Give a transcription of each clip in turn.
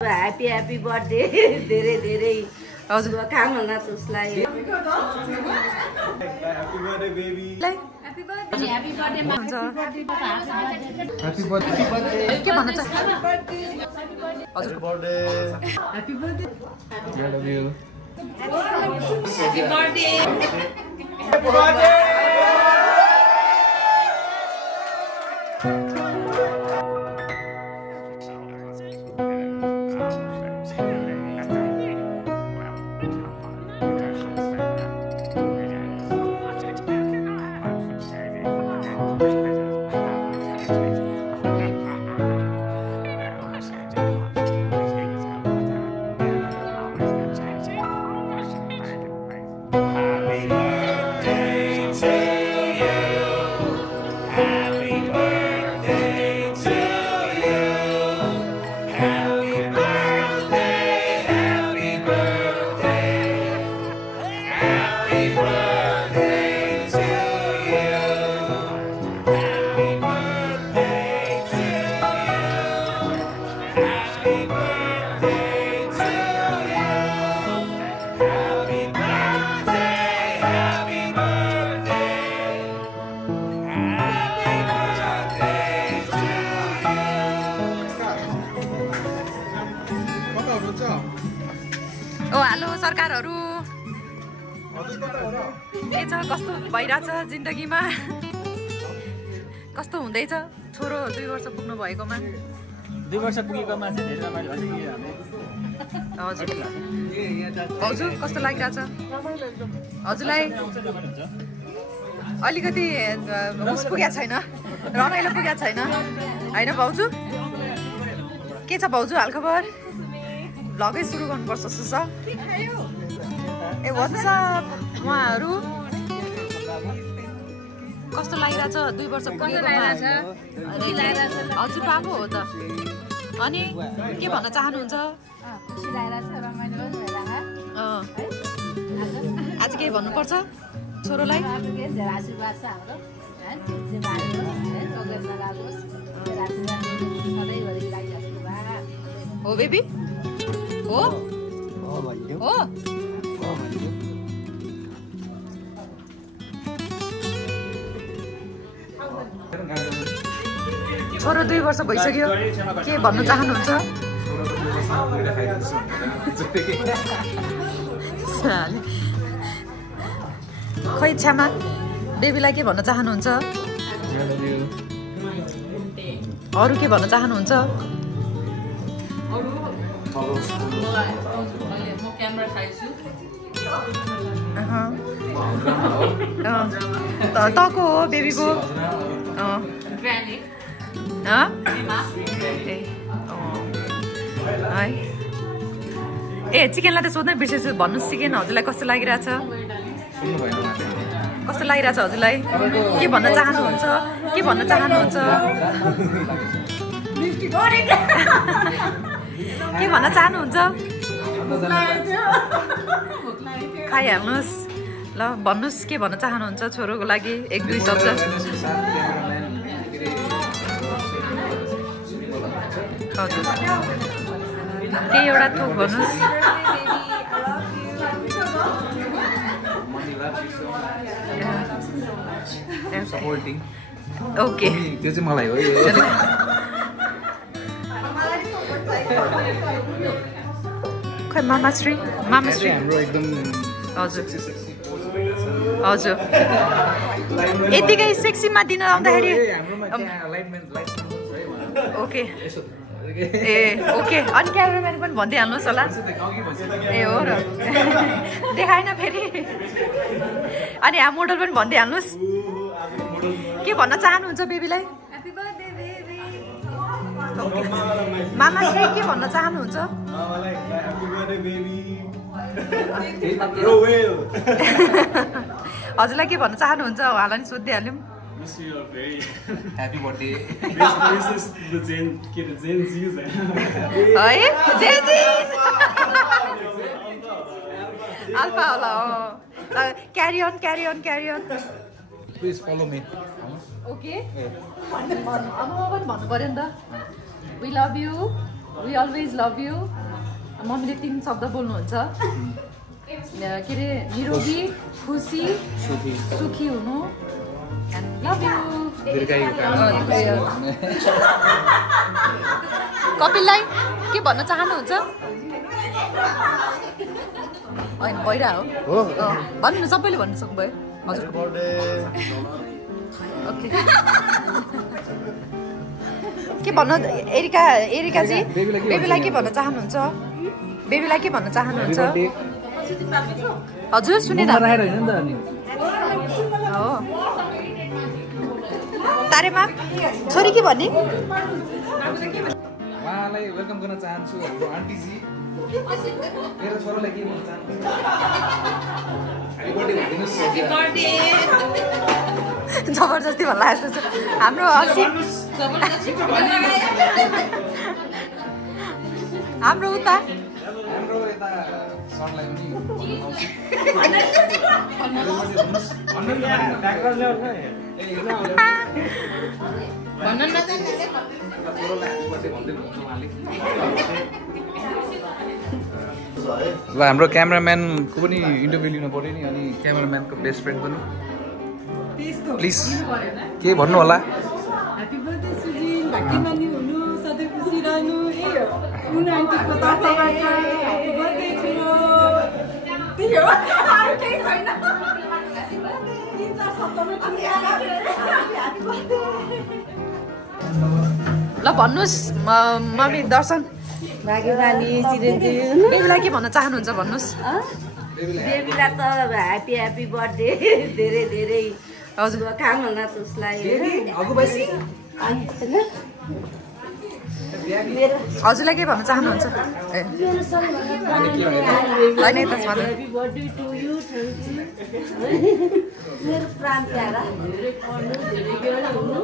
Happy birthday धेरै हजुर शुभकामना छ उसलाई Happy birthday baby Happy birthday Happy birthday के भन्न चाहनुहुन्छ Happy birthday Happy birthday I love you Happy birthday Happy birthday oh hello सरकारहरु के छ कस्तो भइराछ जिन्दगीमा कस्तो हुँदैछ छोरो 2 वर्ष पुग्नु भएकोमा 2 वर्ष पुगेकोमा चाहिँ धेरै रमाइलो हुन्छ कि हजुर हजुर कस्तो लागिराछ हजुरलाई अलिकति हुस पुगेको छैन रमाइलो पुगेको छैन हैन भाउजू के छ भाउजू हालखबर भ्लगै सुरु गर्नुपर्छ जस्तो छ ए व्हाट्सअप उहाँहरु कस्तो लागिराछ 2 वर्ष पुगेकोमा हजुर बाबु हो त अनि के भन्न चाहनुहुन्छ खुसी लागिराछ रमाइलो भइराछ आज के भन्नुपर्छ छोरोलाई धेरै आशीर्वाद छ हाम्रो हैन जे बारे हो है नलागोस् धेरै आशीर्वाद सधैँ भरि लागिराख्नु भा हो बेबी हो हो छोरो 2 वर्ष भइसक्यो के भन्न चाहनुहुन्छ खै छ्यामा बेबीलाई के भन्न चाहनुहुन्छ अरु के भन्न चाहनुहुन्छ तको हो बेबीको ए चिकनलाई त सोध्नै बिर्सेछु भन्नुहोस् चिकन हजुरलाई कस्तो लागिरहेछ कस्तो लागिरहेछ हजुरलाई के भन्न चाहनुहुन्छ के भन्न चाहनुहुन्छ के भन्न चाहनुहुन्छ खाइहाल्नुहोस् ल भन्नुहोस् के भन्न चाहनुहुन्छ छोरोको लागि 1-2 शब्द हजुर केही एउटा थोक भन्नुहोस् ओके त्यो चाहिँ मलाई हो खै मामाश्री हाम्रो एकदम हजुर हजुर यतिकै सेक्सीमा दिन आउँदाखेरि ओके ए ओके अनि क्यामेराम्यान पनि भन्दै हाल्नुहोस् होला ए हो र देखाएन फेरि अनि यहाँ मोडल पनि भन्दै हाल्नुहोस् के भन्न चाहनुहुन्छ बेबीलाई Happy birthday baby मामाश्री के भन्न चाहनुहुन्छ Happy birthday baby Roel हजुरलाई के भन्न चाहनुहुन्छ उहाँलाई नि सोध्दै हाल्यौँ Wish you a very Happy birthday this is the Gen Z's है जेजी अल्फा होला क्यारी अन Please follow me ओके आमा पनि भन्नु पर्यो नि त we love you we always love you. मम्मीले 3 शब्द बोल्नुहुन्छ के अरे निरोगी खुसी सुखी हुनु एन्ड लभ यु। कपिललाई के भन्न चाहनुहुन्छ? होइन भइरह हो भन्नु न, सबैले भन्नु सक्नुभयो हजुरको बर्थडे। ओके के भन्न एरिकाजी बेबीलाई के भन्न चाहनुहुन्छ? बेबीलाई के भन्न चाहनुहुन्छ? हजुर सुनेन हो तारेमा छोरी के भन्ने? उहाँलाई वेलकम गर्न चाहन्छु हाम्रो आन्टीजी। मेरो छोरालाई के भन्न चाहन्छु? ह्यापी बर्थडे भनिदिनुस्। Happy birthday. जबरजस्ती भन्ला जस्तो छ हाम्रो हाम्रो उता हाम्रो यता सरलाई पनि ल हाम्रो क्यामेराम्यानको पनि इन्टरभ्यू लिनु पर्यो नि, अनि क्यामेराम्यानको बेस्ट फ्रेन्ड पनि प्लिज के भन्नु होला? ह्यापी बर्थडे सुजिन, भाग्यमानी हुनु, सधैँ खुसी रहनु। उन आन्टीको तर्फबाट ह्यापी बर्थडे छोरो। त्यही हो, अरू केही छैन। 3-4 शब्दमा ल भन्नुहोस् मम्मी दर्शन भाग्यमानी चिरञ्जीवी। बेबीलाई के भन्न चाहनुहुन्छ भन्नुहोस्? बेबीलाई त ह्यापी बर्थडे धेरै धेरै हजुर शुभकामना छ उसलाई। हजुरलाई के भन्न चाहनुहुन्छ? होइन त्यसमा ह्यापी बर्थडे टु यु। मेरो प्राण प्यारा धेरै धेरै हुनु।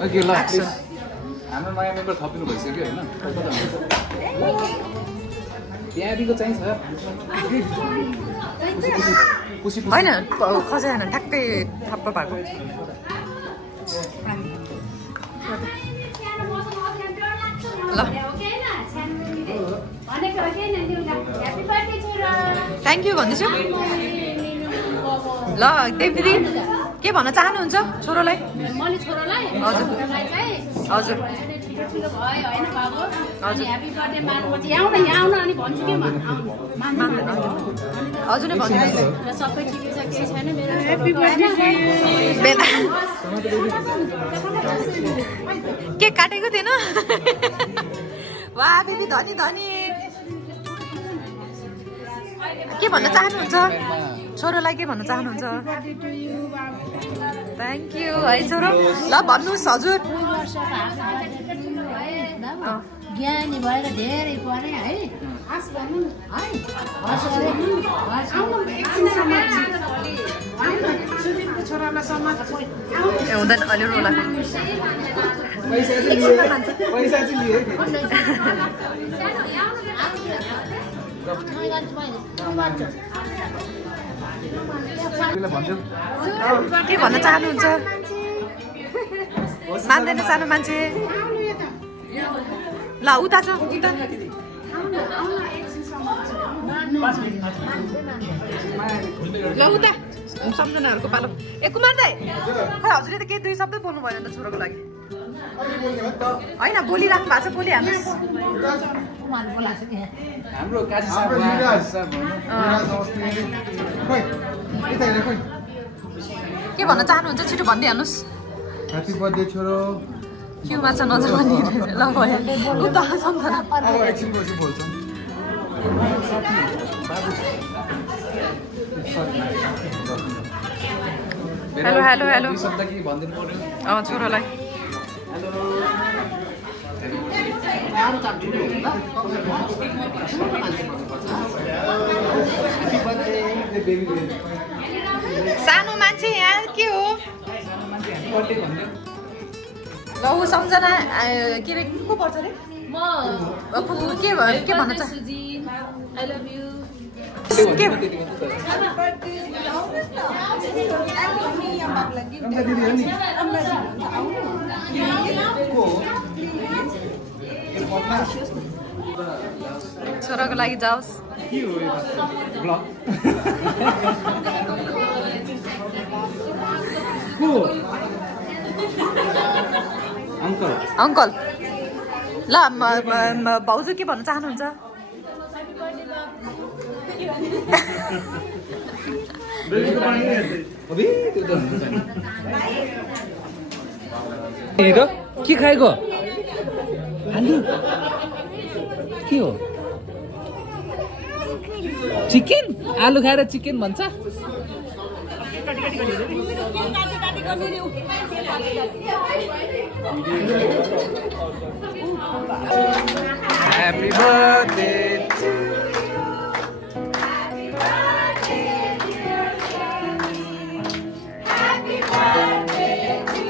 ओके ल प्लिज हाम्रो नयाँ मेम्बर थपिनु भइसक्यो होइन? त्यहाँदेखिको चाहिन्छ होइन खसे खान ठ्याक्कै ठप्प भएको। ल थ्याङ्क यू भन्दैछु। ल देवदिदी के भन्न चाहनुहुन्छ छोरोलाई? हजुर हजुर हजुर नै भन्नु के काटेको थिएन? वाह बेबी धनी धनी। के भन्न चाहनुहुन्छ छोरोलाई? के भन्न चाहनुहुन्छ? थ्याङ्क यू है छोरो। ल भन्नुहोस् हजुर। ज्ञानी भएर धेरै परे है। हुँदैन अलि रोला। के भन्न चाहनुहुन्छ? मान्दैन सानो मान्छे। ल उता छ उता। ल उता सम्झनाहरूको पालो। ए कुमार दाइ खै हजुरले त केही 2 शब्द बोल्नु भएन त छोरोको लागि? होइन बोलिराख्नु भएको छ, बोलिहाल्नुहोस्। हाम्रो काजी साहब के भन्न चाहनुहुन्छ छिटो भनिदिइहाल्नुहोस्। ह्यापी बर्थडे छोरो। क्युमा छ नजाने ल भयो उता सम्झना। एकछिनपछि बोल्छौँ। हेलो हेलो हेलो शब्द के भनिदिनु पर्यो? छोरोलाई सानो मान्छे यहाँ के हो? ल ऊ सम्झना के अरे को पर्छ अरे? के भन्न चाह? I love you. के छोराको लागि जाओस् के हो यो ब्लग को अङ्कल अङ्कल ल भाउजू के भन्न चाहनुहुन्छ के खाएको आलु के हो चिकन आलु खाएर चिकन भन्छ Happy birthday to you. Happy birthday, dear Jenny. Happy birthday to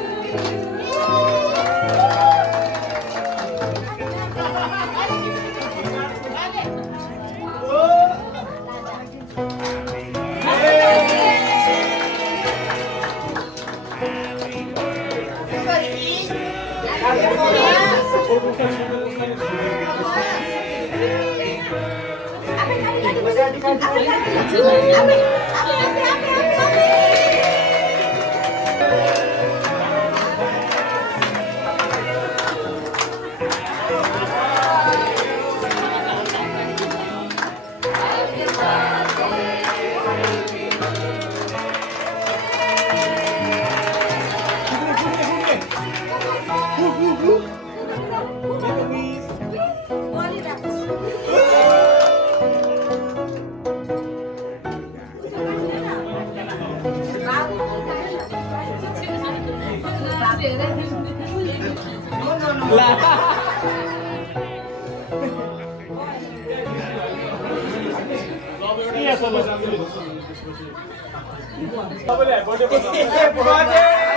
Happy birthday!